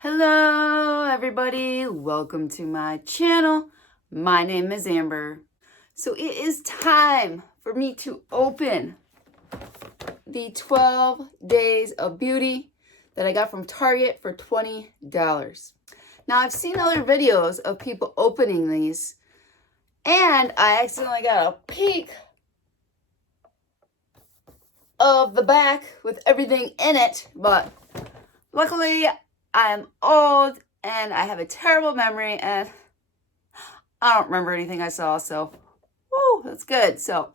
Hello everybody, welcome to my channel. My name is Amber. So it is time for me to open the 12 Days of Beauty that I got from Target for $20. Now I've seen other videos of people opening these and I accidentally got a peek of the back with everything in it, but luckily I am old and I have a terrible memory and I don't remember anything I saw, so woo, that's good. So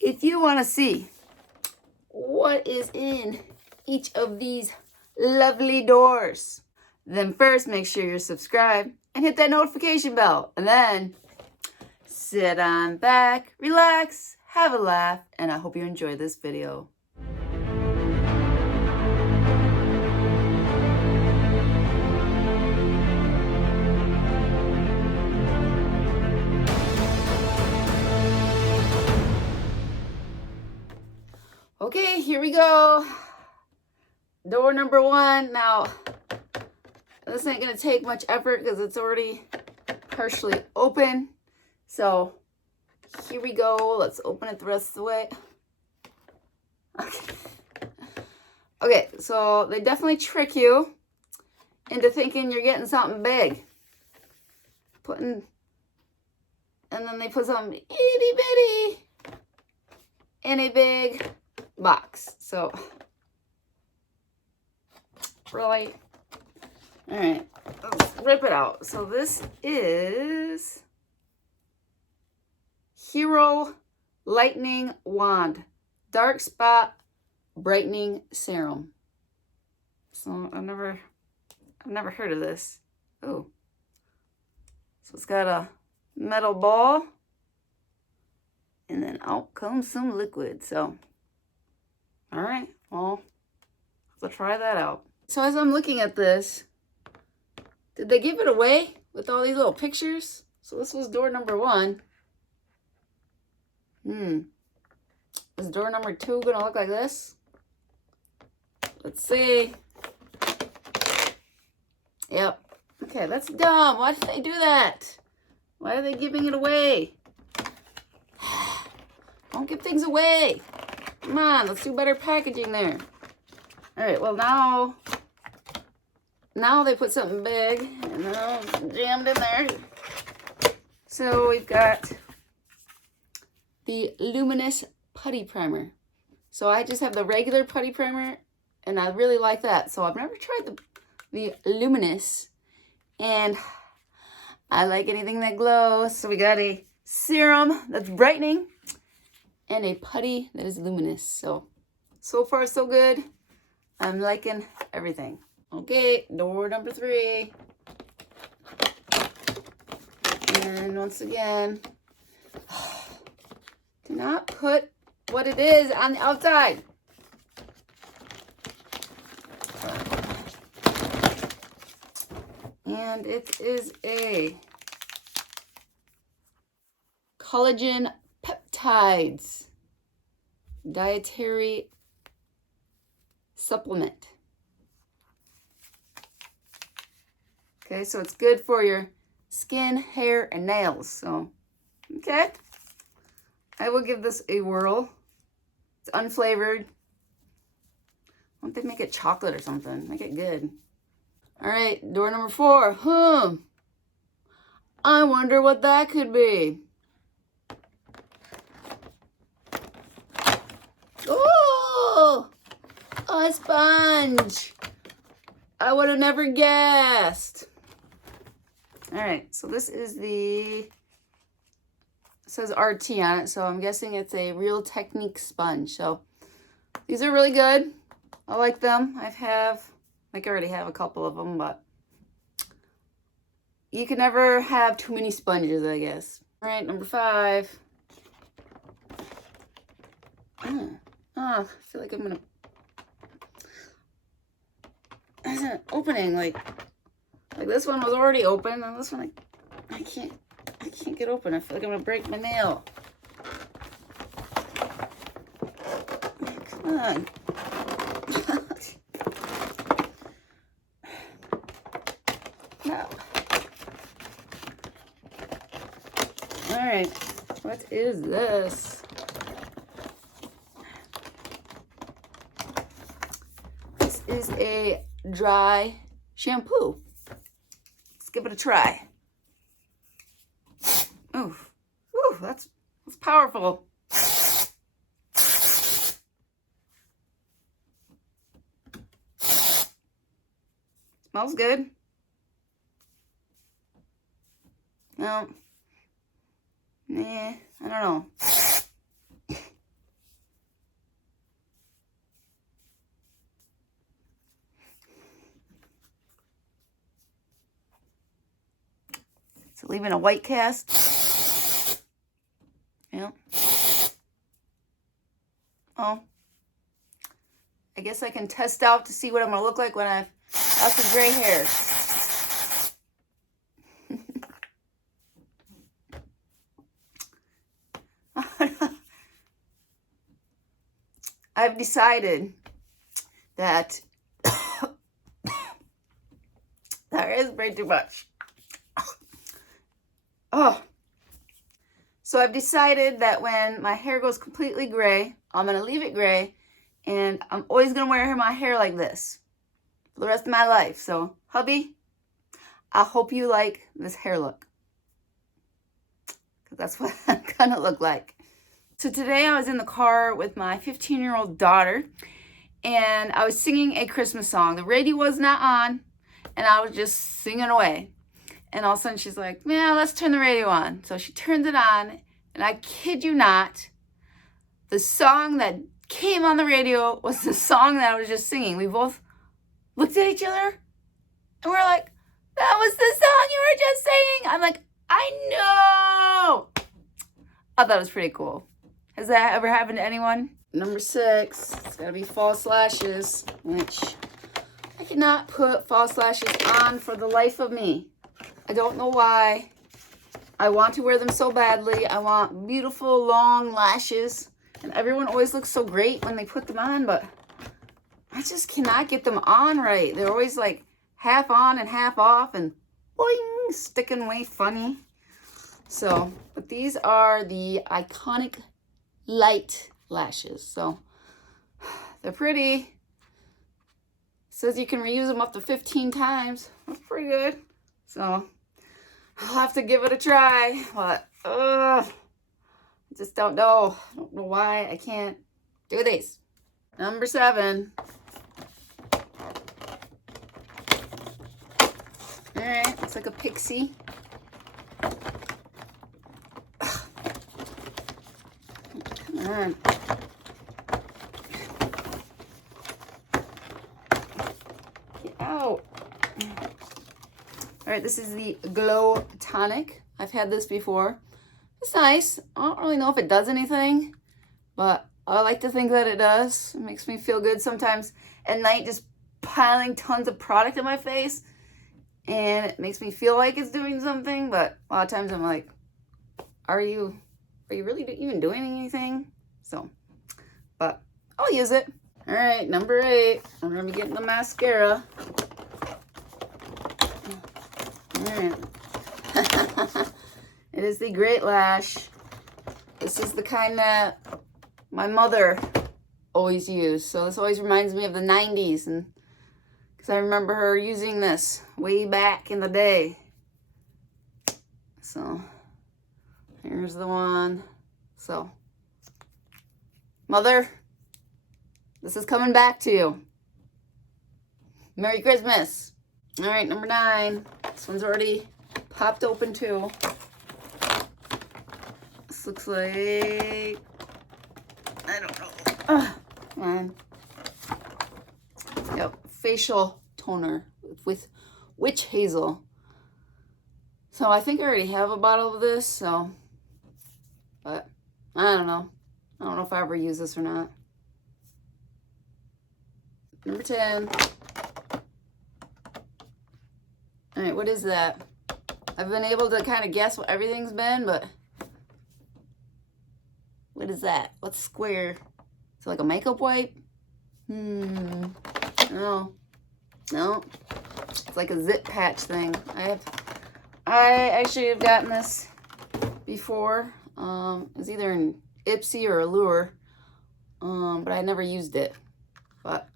if you want to see what is in each of these lovely doors, then first make sure you're subscribed and hit that notification bell, and then sit on back, relax, have a laugh, and I hope you enjoy this video. Okay, here we go. Door number one. Now, this ain't gonna take much effort because it's already partially open. So, here we go. Let's open it the rest of the way. Okay, so they definitely trick you into thinking you're getting something big. And then they put something itty bitty in a big box. So, really? All right, let's rip it out. So this is Hero Lightning Wand Dark Spot Brightening Serum. So I've never heard of this. Oh, so it's got a metal ball, and then out comes some liquid. So, all right, well, let's try that out. So as I'm looking at this, did they give it away with all these little pictures? So this was door number one. Is door number two gonna look like this? Let's see. Yep. Okay, that's dumb. Why did they do that? Why are they giving it away? Don't give things away. Come on, let's do better packaging there. All right, well now they put something big and now it's jammed in there. So we've got the Luminous Putty Primer. So I just have the regular Putty Primer and I really like that. So I've never tried the Luminous, and I like anything that glows. So we got a serum that's brightening and a putty that is luminous. So far so good. I'm liking everything. Okay, door number three. And once again, do not put what it is on the outside. And it is a Collagen Peptides dietary supplement. Okay, so it's good for your skin, hair, and nails. So, okay. I will give this a whirl. It's unflavored. Why don't they make it chocolate or something? Make it good. All right, door number four. I wonder what that could be. Oh, a sponge. I would have never guessed. All right, so this is it says RT on it, so I'm guessing it's a Real Technique sponge. So these are really good. I like them. I already have a couple of them, but you can never have too many sponges, I guess. All right, number five. I feel like I'm gonna. It's an opening like this one was already open, and this one I can't get open. I feel like I'm gonna break my nail. Come on. No. All right, what is this? This is a dry shampoo. Let's give it a try. Ooh, ooh, that's powerful. Smells good. No. Nah, I don't know. Is it leaving a white cast? Yeah. Oh. I guess I can test out to see what I'm going to look like when I've got some gray hair. I've decided that there is way too much. Oh. So I've decided that when my hair goes completely gray, I'm going to leave it gray, and I'm always going to wear my hair like this for the rest of my life. So, hubby, I hope you like this hair look, because that's what I'm going to look like. So today I was in the car with my 15-year-old daughter, and I was singing a Christmas song. The radio was not on, and I was just singing away. And all of a sudden she's like, yeah, let's turn the radio on. So she turns it on, and I kid you not, the song that came on the radio was the song that I was just singing. We both looked at each other, and we're like, that was the song you were just singing. I'm like, I know. I thought it was pretty cool. Has that ever happened to anyone? Number 6, it's gotta be false lashes, which I cannot put false lashes on for the life of me. I don't know why. I want to wear them so badly. I want beautiful long lashes, and everyone always looks so great when they put them on, but I just cannot get them on right. They're always like half on and half off and boing, sticking away funny. So, but these are the Iconic Light lashes. So they're pretty. It says you can reuse them up to 15 times. That's pretty good. So I'll have to give it a try. But I just don't know. I don't know why I can't do these. Number 7. Alright, looks like a pixie. Come on. Get out. Alright, this is the Glow Tonic. I've had this before. It's nice. I don't really know if it does anything, but I like to think that it does. It makes me feel good sometimes at night, just piling tons of product in my face, and it makes me feel like it's doing something, but a lot of times I'm like, are you really even doing anything? So, but I'll use it. All right, number 8. We're gonna be getting the mascara. All right. It is the Great Lash. This is the kind that my mother always used. So this always reminds me of the 90s, and because I remember her using this way back in the day. So here's the one. So, Mother, this is coming back to you. Merry Christmas. All right, number 9. This one's already popped open too. This looks like, I don't know. Come on. Yep, facial toner with witch hazel. So I think I already have a bottle of this, so, but I don't know. I don't know if I ever use this or not. Number 10. All right, what is that? I've been able to kind of guess what everything's been, but what is that? What's square? Is it like a makeup wipe? No. No. It's like a zip patch thing. I actually have gotten this before. It was either in Ipsy or Allure, but I never used it. But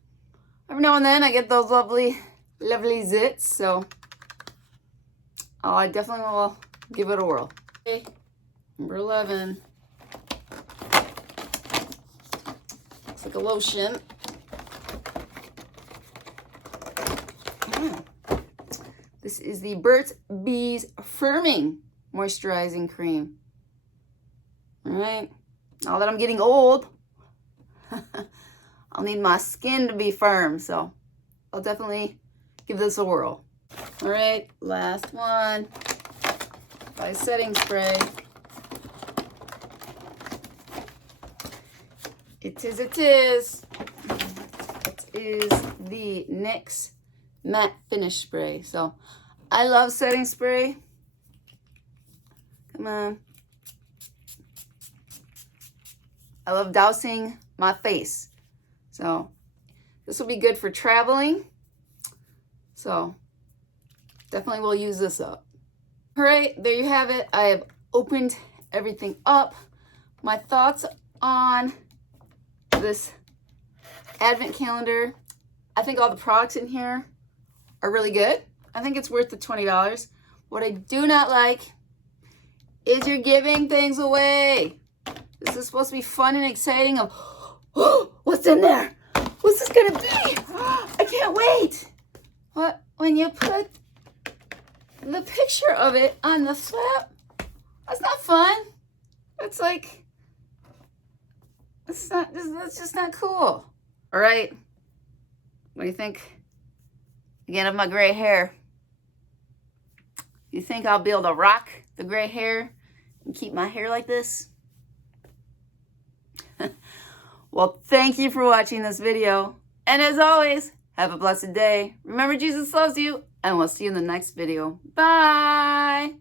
every now and then I get those lovely zits, so I definitely will give it a whirl. Okay, number 11. Looks like a lotion. This is the Burt's Bees Firming Moisturizing Cream. All right, now that I'm getting old, I'll need my skin to be firm, so I'll definitely give this a whirl. All right, last one. By setting spray. It is the NYX Matte Finish Spray. So I love setting spray. Come on. I love dousing my face. So this will be good for traveling. So definitely will use this up. All right, there you have it. I have opened everything up. My thoughts on this advent calendar. I think all the products in here are really good. I think it's worth the $20. What I do not like is you're giving things away. This is supposed to be fun and exciting of, oh, what's in there? What's this gonna be? I can't wait. What, when you put the picture of it on the flap, that's not fun. It's like, that's just not cool. All right, what do you think? Again, of my gray hair. You think I'll be able to rock the gray hair and keep my hair like this? Well, thank you for watching this video. And as always, have a blessed day. Remember, Jesus loves you, and we'll see you in the next video. Bye.